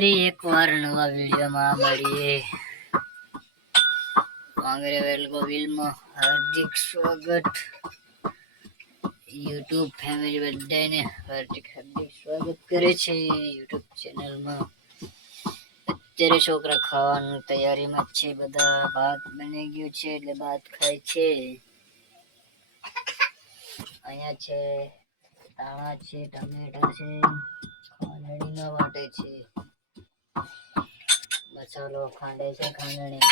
ફરી એકવાર નવા વિડીયોમાં મળીએ. વાંગરે વેલકો વિલમાં હાર્દિક સ્વાગત. યુટ્યુબ ફેમિલી બધાને હાર્દિક હાર્દિક સ્વાગત કરે છે. યુટ્યુબ ચેનલમાં અત્યારે છોકરા ખાવાની તૈયારીમાં છે. બધા ભાત બની ગયું છે એટલે ભાત ખાય છે. અહીંયા છે, ધાણા છે, ટમેટા છે ખાંડણીના વાટે છે. મસાલો ખાંડે છે, ખાંડણી.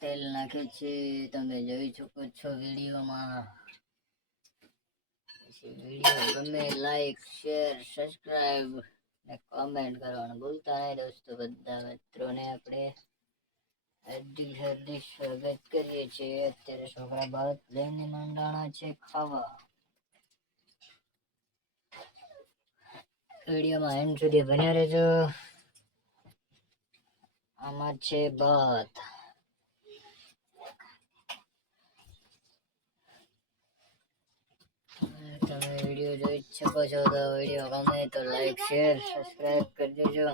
તેલ નાખે છે, તમે જોઈ શકો છો વિડીયોમાં. વીડિયો ગમે લાઈક શેર સબસ્ક્રાઈબ ને કોમેન્ટ કરવાનું ભૂલતા નહીં દોસ્તો. બધા મિત્રોને આપણે હાર્દિક હાર્દિક સ્વાગત કરીએ છીએ. અત્યારે છોકરા ભાત લઈને માંડાણા છે ખાવા. વિડીયોમાં એન્ડ સુધી બન્યા રહેજો. આમાં છે ભાત તમે વીડિયો જોઈ શકો છો તો વીડિયો ગમે તો લાઈક શેર સબસ્ક્રાઈબ કરી દેજો.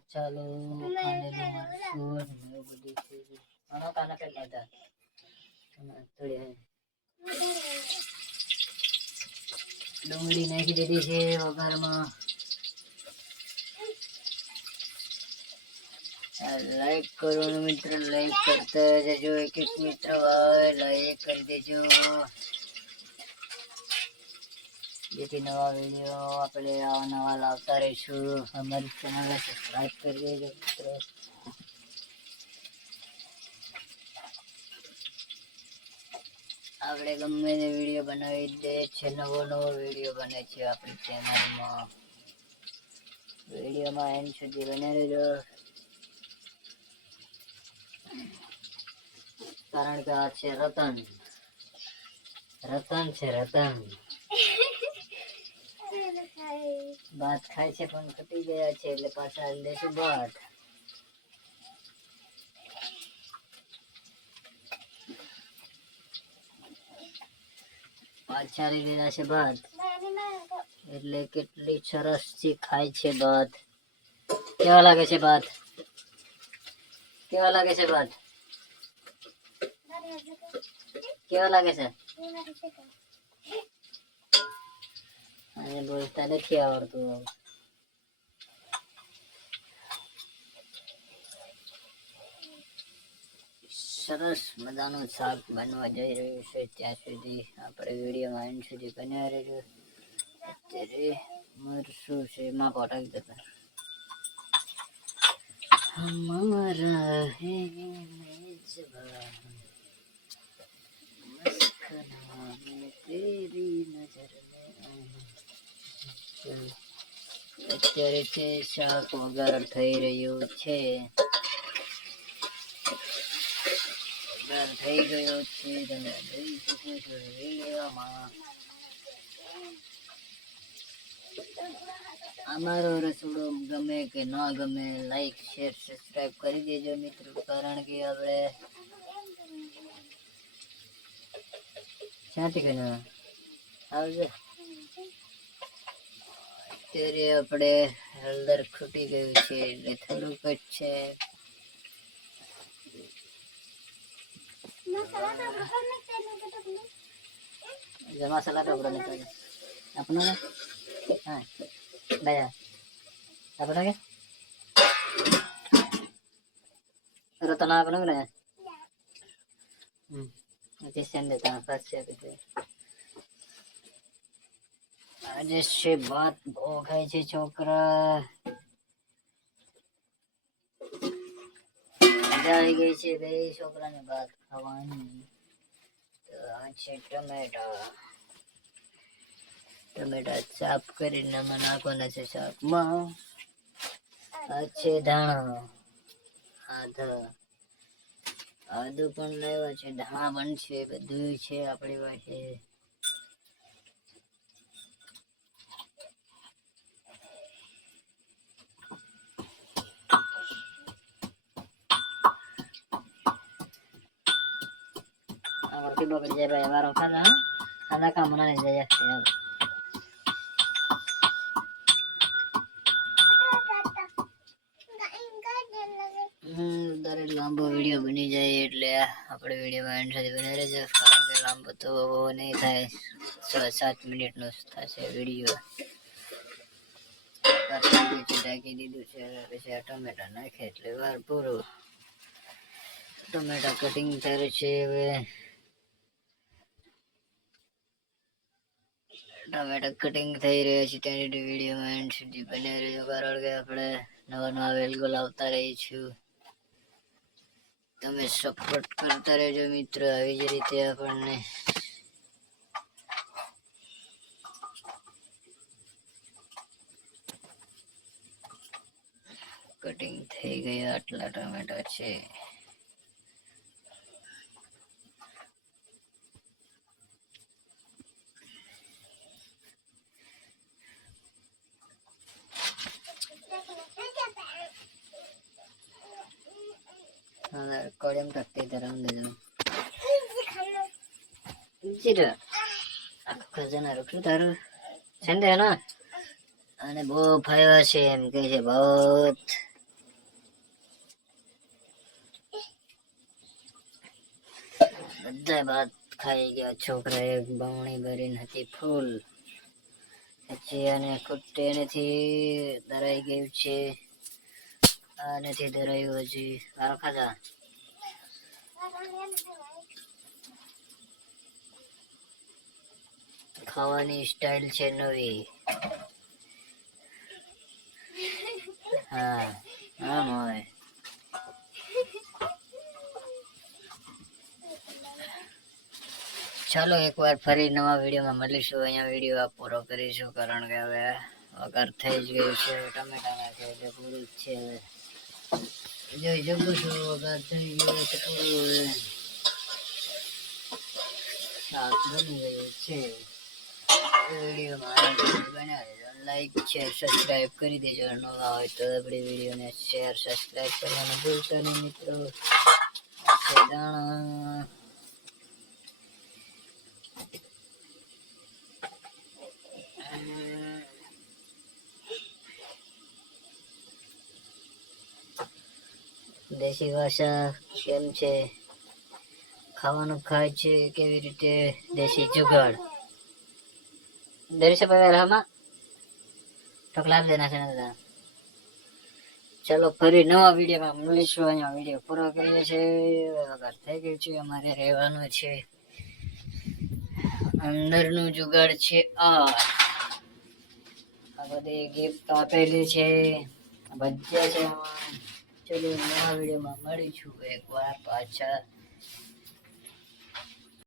પછી ઓલું મસાલો ખાંડેલું મરચું ને એવું બધું છે આનો કાના પેલા હતા તળિયા ડુંગળી નાખી દીધી છે વઘારમાં લાઈક કરવાનું મિત્ર લાઈક કરતા જજો એક એક મિત્ર ભાઈ લાઈક કરી દેજો જેથી નવા વીડિયો આપણે આવા નવા લાવતા રહીશું. અમારી ચેનલ સબસ્ક્રાઈબ કરી દેજો, મિત્રો. આપણે ગમે તે વીડિયો બનાવી દે છે, નવો નવો વીડિયો બને છે આપણી ચેનલમાં વિડીયોમાં એન્ડ સુધી બને રહેજો. કારણ કે આ છે રતન. રતન છે રતન. ભાત ખાય છે, પણ કટી ગયા છે એટલે પાછા હાલી દેશું ભાત. પાછા લીધા છે ભાત. એટલે કેટલી સરસથી ખાય છે ભાત. કેવા લાગે છે ભાત? કેવા લાગે છે ભાત? કેવા લાગે છે? અને બોલતા નથી આવડતું સરસ મજાનું શાક બનવા જઈ રહ્યું છે ત્યાં સુધી. આપણે વિડીયોમાં એન્ડ સુધી બન્યા રહેજો. અત્યારે મરશું છે. એમાં કોટાવી જતા હમારા તેરી નજર મેં અત્યારે છે, શાક વઘાર થઈ રહ્યું છે. વઘાર થઈ ગયો છે, તમે જોઈ શકો છો વિડીયોમાં. અમારો રસોડો ગમે કે ન ગમે લાઈક શેર સબસ્ક્રાઇબ કરી દેજો મિત્રો, કારણ કે આપણે ક્યાંથી કરી આવજો. અત્યારે આપણે હળદર ખૂટી ગયું છે એટલે થોડુંક જ છે જમા સલાહ ટોપડો નીકળે આપણો ને હા Vaya. ¿La qué? Pero está nada con una. Aquí se ande tan fácil que આજે છે વાત બહુ છે છોકરા. આવી ગઈ છે બે છોકરાને ભાત ખાવાની. છે ટમેટા. ટમેટા સાફ કરીને આમાં નાખવાના છે શાકમાં. આ છે ધાણા. આધા. આદુ પણ લેવા છે. ધાણા પણ છે બધું છે આપણી પાસે. બકરી બકરી જાય ભાઈ વારો ખાધા ખાધા કામ ના જાય યાર લાંબો વીડિયો બની જાય એટલે આપણે વિડીયોમાં એન્ડ સુધી બની રહેજો કારણ કે લાંબો તો નહીં થાય છ સાત મિનિટનો થશે વીડિયો ઢાંકી દીધું છે પછી આ ટમેટા નાખે એટલે વાર પૂરું ટમેટા કટિંગ થાય છે હવે ટમેટા કટિંગ થઈ રહ્યા છે ત્યારે વિડીયોમાં એન્ડ સુધી બને રહ્યો કારણ કે આપણે નવા નવા વેલગો લાવતા રહીશું તમે સપોર્ટ કરતા રહેજો મિત્રો, આવી જ રીતે આપણને. કટિંગ થઈ ગયા, આટલા ટમેટા છે. કોડિયમ ટકતી તરમ દેજો જીરો આખો ખજાના રૂપિયું તારું છે ને ના અને બહુ ફાયવા છે એમ કે છે બહુત બધા ભાત ખાઈ ગયા છોકરા એક બમણી ભરીને હતી ફૂલ પછી અને કુટ્ટે એનેથી ધરાઈ ગયું છે આ નથી ધરાયું હજી મારો ખાધા. ખાવાની સ્ટાઇલ છે નવી. હા, આમ હોય. ચાલો એકવાર ફરી નવા વિડીયોમાં મળીશું. અહીંયા વીડિયો આ પૂરો કરીશું, કારણ કે હવે વગર થઈ જ ગયું છે. ટમેટા નાખે એટલે પૂરું જ છે હવે. જોઈ જગું છું વગર થઈ ગયું પૂરું શાક બની ગયું છે લાઈક શેર સબસ્ક્રાઈબ કરી દેજો નવા હોય તો આપણી વિડીયોને શેર સબસ્ક્રાઈબ કરવાનું ભૂલતા નહીં મિત્રો છે દાણા દેશી ભાષા કેમ છે? ખાવાનું ખાય છે કેવી રીતે? દેશી જુગાડ. દરી સે પગાર હમા દેના છે દાદા ચલો, ફરી નવા વિડીયોમાં મળીશું. અહીંયા વીડિયો પૂરો કરીએ છીએ. વગર થઈ ગયું છે. અમારે રહેવાનું છે. અંદરનું જુગાડ છે આ. આ બધી ગિફ્ટ આપેલી છે. ભજીયા છે. ચલો નવા વિડીયોમાં મળીશું એકવાર પાછા.